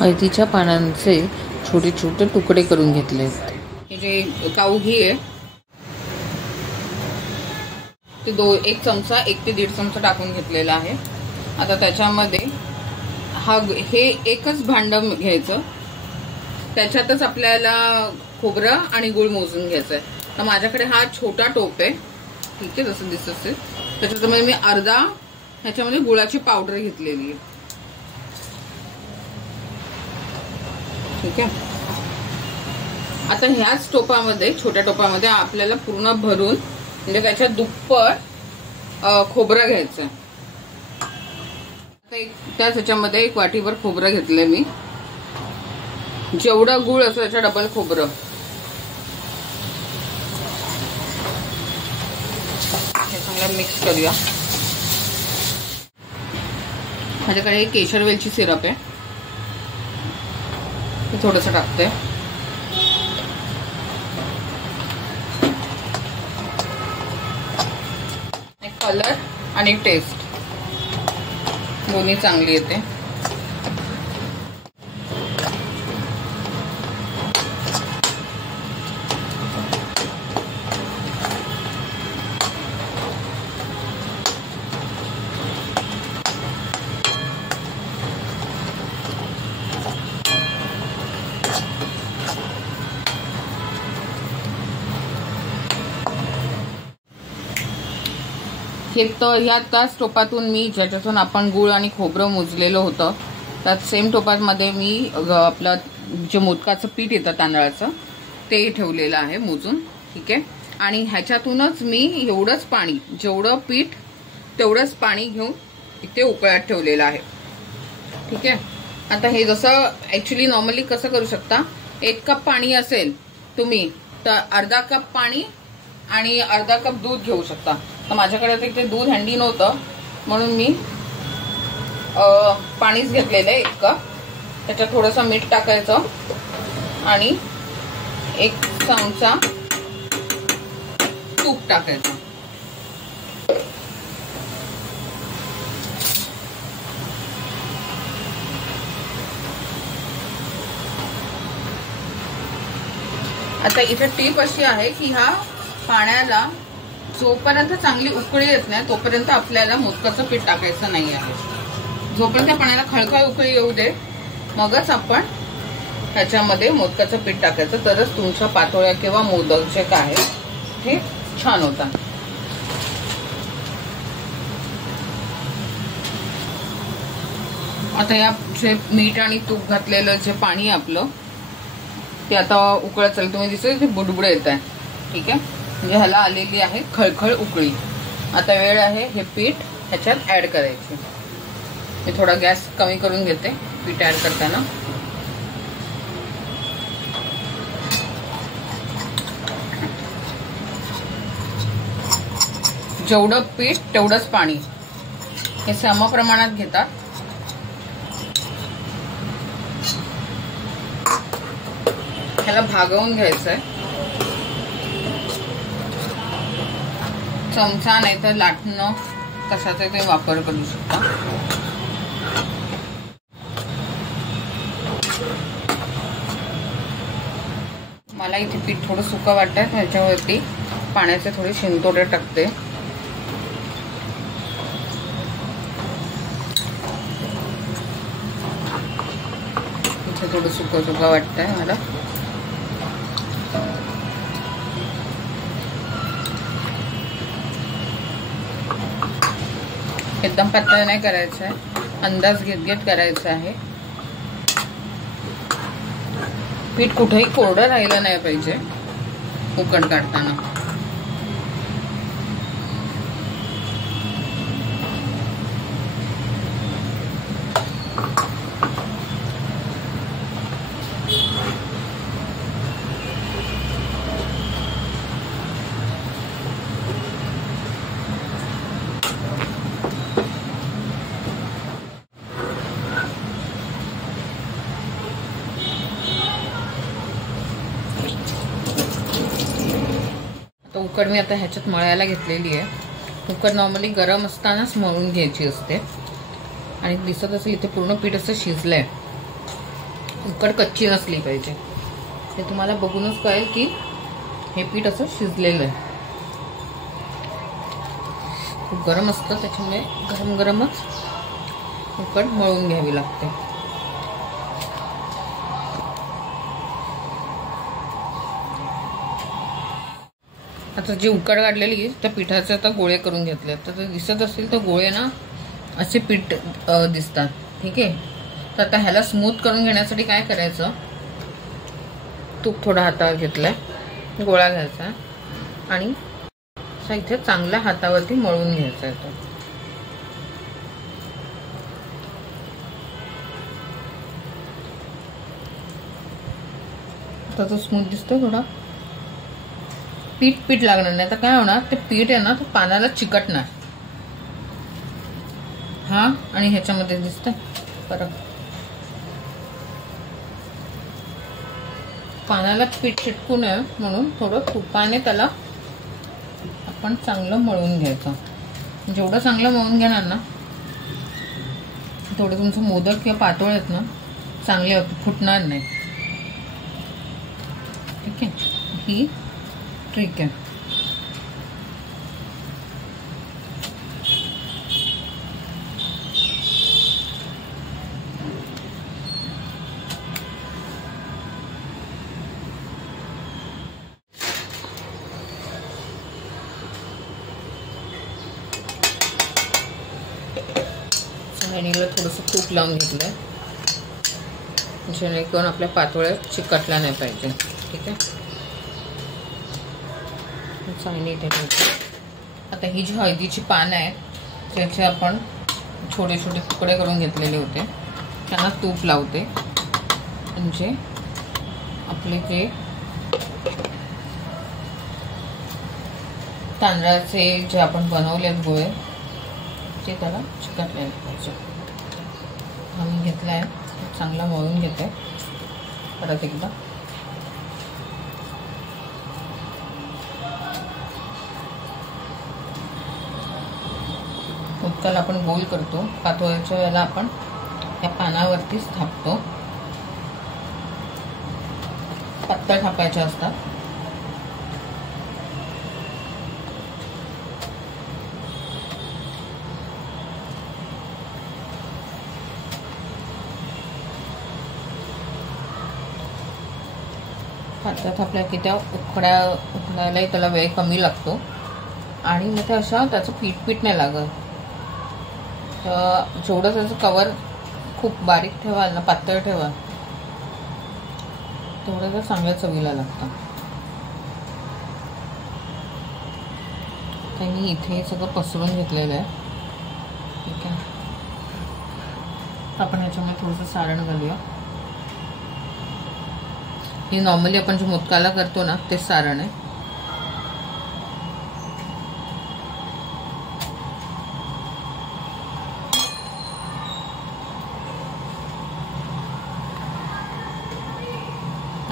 हळदीच्या पानांचे छोटे छोटे तुकडे करून घेतले आहेत. हे जे काऊ घी आहे ते 1 चमचा 1 ते 1.5 चमचा टाकून घेतलेला आहे. आता त्याच्यामध्ये हे एकच भांड घ्यायचं, त्याच्यातच आपल्याला खोबरं आणि गूळ मोजून घ्यायचं आहे. तर माझ्याकडे हा छोटा टोप आहे, ठीक आहे, जसं दिसत असेल. त्याच्यामध्ये मी अर्धा ह्याच्यामध्ये गुळाची पावडर घेतलेली आहे, ठीक आहे. आता ह्याच टोपामध्ये, छोट्या टोपामध्ये आपल्याला पूर्ण भरून, म्हणजे त्याच्या दुप्पट खोबरं घ्यायचं आहे. त्याच ह्याच्यामध्ये 1 वाटीभर खोबरं घेतलंय मी. जेवढा गुळ असतो त्याच्या डबल खोबरं. हे चांगलं मिक्स करूया. माझ्याकडे केशर वेलची सिरप आहे, ते थोडंसं टाकते. कलर आणि टेस्ट दोन्ही चांगली येते. ह्या त्याच टोपातून मी, ज्याच्यातून आपण गूळ आणि खोबरं मोजलेलं होतं, त्यात सेम टोपामध्ये मी आपलं जे मोदकाचं पीठ येतं तांदळाचं ते ठेवलेलं आहे मोजून, ठीक आहे. आणि ह्याच्यातूनच मी एवढंच पाणी, जेवढं पीठ तेवढंच पाणी घेऊन इथे उकळत ठेवलेलं आहे, ठीक आहे. आता हे जसं ऍक्च्युली नॉर्मली कसं करू शकता, 1 कप पाणी असेल तुम्ही तर अर्धा कप पाणी आणि अर्धा कप दूध घेऊ शकता. तर माझ्याकडे ते दूध हँडी नव्हतं म्हणून मी पाणीच घेतलेलं आहे 1 कप. त्याच्यात थोडंसं मीठ टाकायचं आणि 1 चमचा तूप टाकायचं. आता इथे टीप अशी आहे की ह्या पाण्याला जोपर्यंत चांगली उकळी येत नाही तोपर्यंत आपल्याला मोदकाचं पीठ टाकायचं नाही आहे. जोपर्यंत पाण्याला खळखळ उकळी येऊ दे मगच आपण ह्याच्यामध्ये मोदकाचं पीठ टाकायचं, तरच तुमच्या पातोळ्या किंवा मोदक जे काय हे छान होतात. आता या जे मीठ आणि तूप घातलेलं जे पाणी आपलं ते आता उकळत चालेल. तुम्ही दिसत ते बुडबुड येत आहे, ठीक आहे. म्हणजे ह्याला आलेली आहे खळखळ उकळी. आता वेळ आहे हे पीठ ह्याच्यात ऍड करायचे. मी थोडा गॅस कमी करून घेते पीठ ऍड करताना. जेवढं पीठ तेवढंच पाणी हे सम प्रमाणात घेतात. ह्याला भागवून घ्यायचंय. चमचा नाही तर लाटणं कशाचा ते वापर करू शकता. मला इथे पीठ थोडं सुकं वाटतंय, त्याच्यावरती पाण्याचे थोडे शिंतोडे टाकते. इथे थोडं सुकं सुकं वाटतंय मला. एकदम पातळ नाही करायचं आहे, अंदाज घेत घेत करायचं आहे. पीठ कुठेही कोरडं राहिलं नाही पाहिजे उकड काढताना. उकड मी आता ह्याच्यात मळायला घेतलेली आहे. उकड नॉर्मली गरम असतानाच मळून घ्यायची असते. आणि दिसत असेल इथे पूर्ण पीठ असं शिजलंय. उकड कच्ची नसली पाहिजे. ते तुम्हाला बघूनच कळेल की हे पीठ असं शिजलेलं आहे. खूप गरम असतं त्याच्यामुळे गरम गरमच उकड मळून घ्यावी लागते. आता जी उकड काढलेली त्या पिठाचे आता गोळे करून घेतले. तर ते दिसत असतील तर गोळे ना असे पीठ दिसतात. ठीक आहे. तर आता ह्याला स्मूथ करून घेण्यासाठी काय करायचं, तूप थोडा हातावर घेतलाय, गोळा घ्यायचा आणि असा इथे चांगल्या हातावरती मळून घ्यायचा आहे. तो आता तो स्मूथ दिसतोय. थोडा पीठ लागणार नाही. तर काय होणार, ते पीठ आहे ना ते पानाला चिकटणार. हा आणि ह्याच्यामध्ये दिसतंय फरक. पानाला पीठ चिटकू नये म्हणून थोडं तुपाने त्याला आपण चांगलं मळून घ्यायचं. जेवढं चांगलं मळून घेणार ना तेवढं तुमचं मोदक किंवा पातोळ आहेत ना चांगले फुटणार नाही. ठीक आहे. ही ट्रिक आहे. चाळणीला थोडंसं तूप लावून घेतलंय जेणेकरून आपल्या पातोळ्या चिकटल्या नाही पाहिजे. ठीक आहे. चाळणी ठेवायची. आता ही जी हळदीची पानं आहेत त्याचे आपण छोटे छोटे तुकडे करून घेतलेले होते त्यांना तूप लावते. म्हणजे आपले जे तांदळाचे जे आपण बनवलेत गोळे ते त्याला चिकटले पाहिजे. आम्ही घेतला आहे, चांगला मळून घेते परत एकदा. उत्कल आपण गोल करतो. पातोळ्याच्या वेळेला आपण त्या पानावरतीच थापतो. पातळ थापायचे असतात. पातळ थापल्या की त्या उकडायलाही त्याला वेळ कमी लागतो आणि मग ते अशा त्याचं पीठ नाही लागत. तर जेवढं त्याचं कवर खूप बारीक ठेवाल ना, पातळ ठेवा, तेवढं तर चांगल्या चवीला लागतं. तर मी इथे सगळं पसरून घेतलेलं आहे. ठीक आहे. आपण ह्याच्यामध्ये थोडंसं सारण घालूया. हे नॉर्मली आपण जे मोदकाला करतो ना ते सारण आहे.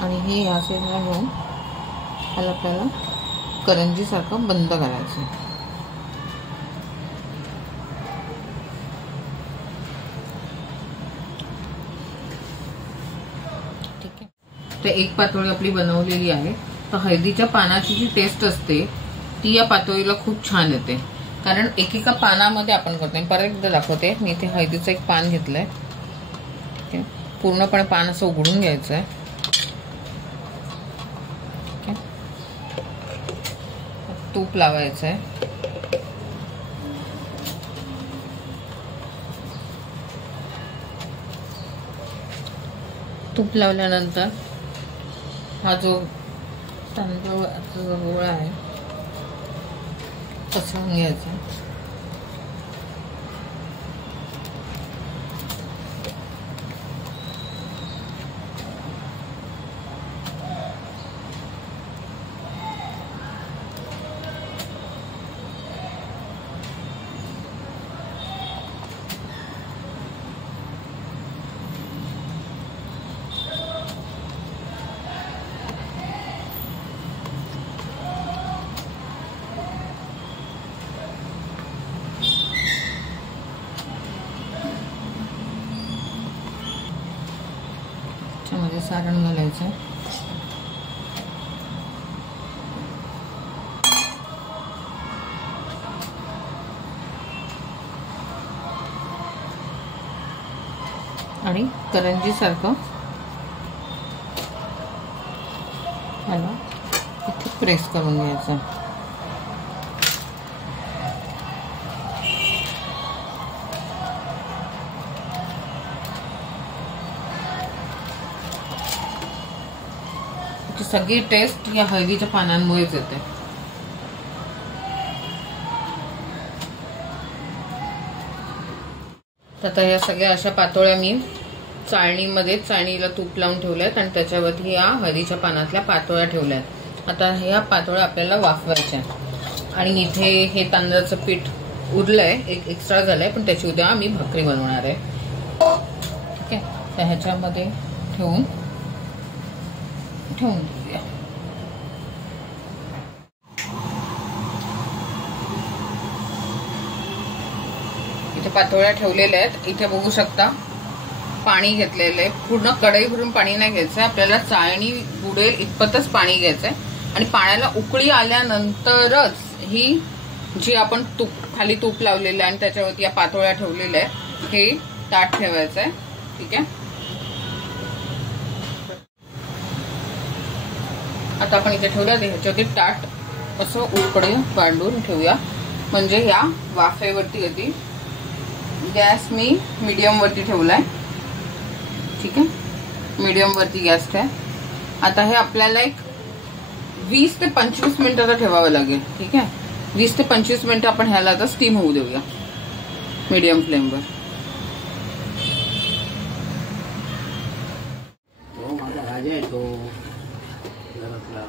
आणि हे ह्या साईडला घेऊन ह्याला आपल्याला करंजीसारखं बंद करायचं. ठीक आहे. तर एक पातोळी आपली बनवलेली आहे. तर हळदीच्या पानाची जी टेस्ट असते ती या पातोळीला खूप छान येते, कारण एकेका पानामध्ये आपण करतो. परत एकदा दाखवते. मी इथे हळदीचं एक पान घेतलंय. ठीक आहे. पूर्णपणे पान असं उघडून घ्यायचं आहे. तूप लावायचं आहे. तूप लावल्यानंतर हा जो तांदूळाचा जो गोळा आहे पसरून घ्यायचा. त्याच्यामध्ये सारण घालायचं आहे. आणि करंजी सारखं ह्याला इथे प्रेस करून घ्यायचं. सगळी टेस्ट या हळदीच्या पानांमुळेच येते. आता या सगळ्या अशा पातोळ्या मी चाळणीला तूप लावून ठेवल्यात आणि त्याच्यावरती या हळदीच्या पानातल्या पातोळ्या ठेवल्यात. आता ह्या पातोळ्या आपल्याला वाफवायच्या. आणि इथे हे तांदळाचं पीठ उरलंय, एक एक्स्ट्रा झालंय, पण त्याची उद्या आम्ही भाकरी बनवणार आहे. ठीक आहे, तर ह्याच्यामध्ये ठेवून देऊया. इथे पातोळ्या ठेवलेल्या आहेत. इथे बघू शकता पाणी घेतलेलं आहे. पूर्ण कढई भरून पाणी नाही घ्यायचंय आपल्याला, चाळणी बुडेल इतपतच पाणी घ्यायचंय. आणि पाण्याला उकळी आल्यानंतरच ही जी आपण खाली तूप लावलेलं आहे आणि त्याच्यावरती या पातोळ्या ठेवलेल्या आहे हे ताट ठेवायचं आहे. ठीक आहे, आता आपण इथे ठेवूया. ह्याच्यावरती ताट असं उकडे बांधून ठेवूया म्हणजे ह्या वाफेवरती येते. गॅस मी मीडियम वरती ठेवलाय. ठीक आहे, मीडियम वरती गॅस ठेवा. आता हे आपल्याला एक 20 ते 25 मिनिटाचा ठेवावं लागेल. ठीक आहे, 20 ते 25 मिनिटं आपण ह्याला आता स्टीम होऊ देऊया मीडियम फ्लेमवर. तो माझा राजा आहे तो घरातला.